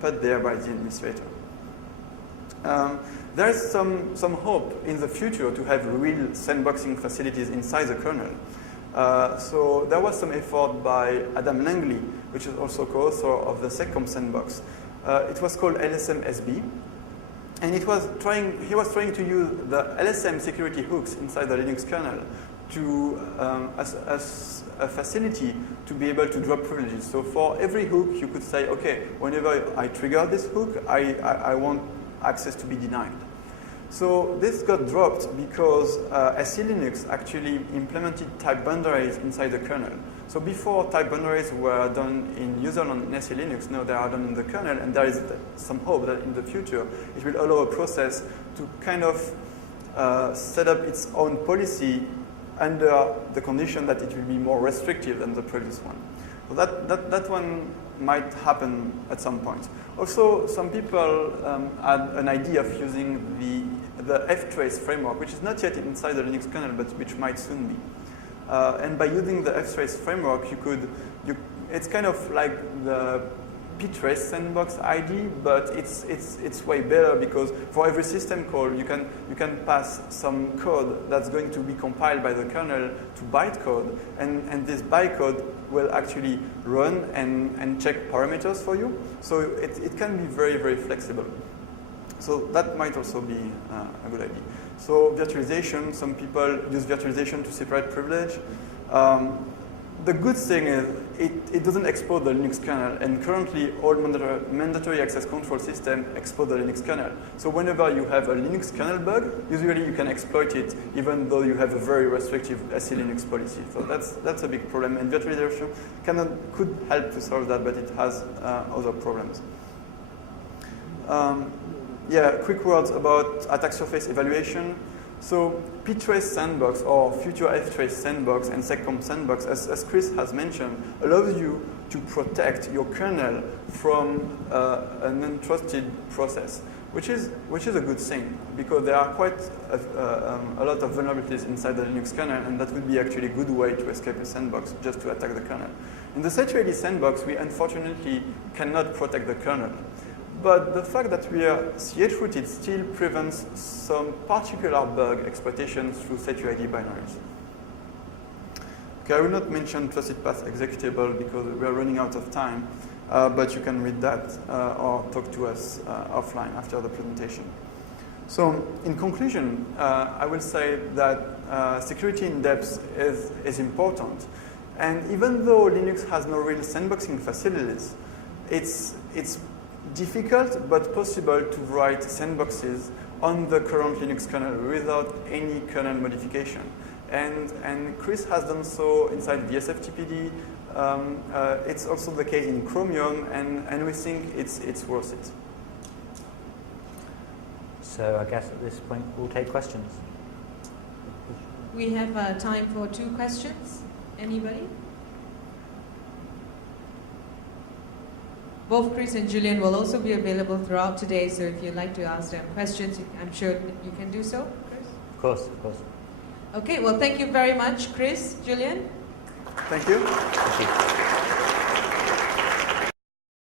put there by the administrator. There is some hope in the future to have real sandboxing facilities inside the kernel. So there was some effort by Adam Langley, which is also co-author of the SecComp sandbox. It was called LSM-SB, and he was trying to use the LSM security hooks inside the Linux kernel to as a facility to be able to drop privileges. So for every hook, you could say, okay, whenever I trigger this hook, I want access to be denied. So this got dropped because SE Linux actually implemented type boundaries inside the kernel. So before, type boundaries were done in userland in SE Linux. Now they are done in the kernel, and there is some hope that in the future it will allow a process to kind of set up its own policy under the condition that it will be more restrictive than the previous one. So that one might happen at some point. Also, some people had an idea of using the ftrace framework, which is not yet inside the Linux kernel, but which might soon be. And by using the ftrace framework, it's kind of like the ptrace sandbox ID, but it's way better because for every system call, you can pass some code that's going to be compiled by the kernel to bytecode, and this bytecode will actually run and check parameters for you. So it can be very, very flexible. So that might also be a good idea. So virtualization, some people use virtualization to separate privilege. The good thing is it doesn't exploit the Linux kernel, and currently all mandatory access control systems exploit the Linux kernel. So whenever you have a Linux kernel bug, usually you can exploit it even though you have a very restrictive SE Linux policy. So that's a big problem, and virtualization could help to solve that, but it has other problems. Quick words about attack surface evaluation. So ptrace sandbox or future ftrace sandbox and SecComp sandbox, as Chris has mentioned, allows you to protect your kernel from an untrusted process, which is a good thing because there are quite a lot of vulnerabilities inside the Linux kernel, and that would be actually a good way to escape a sandbox, just to attack the kernel. In the SHID sandbox, we unfortunately cannot protect the kernel. But the fact that we are ch-rooted still prevents some particular bug exploitation through SHID binaries. Okay, I will not mention trusted path executable because we are running out of time, but you can read that or talk to us offline after the presentation. So in conclusion, I will say that security in depth is important. And even though Linux has no real sandboxing facilities, it's difficult but possible to write sandboxes on the current Linux kernel without any kernel modification. And Chris has done so inside VSFTPD. It's also the case in Chromium, and we think it's worth it. So I guess at this point we'll take questions. We have time for 2 questions. Anybody? Both Chris and Julien will also be available throughout today, so if you'd like to ask them questions, I'm sure you can do so, Chris? Of course, of course. Okay, well, thank you very much, Chris, Julien. Thank you. Thank you.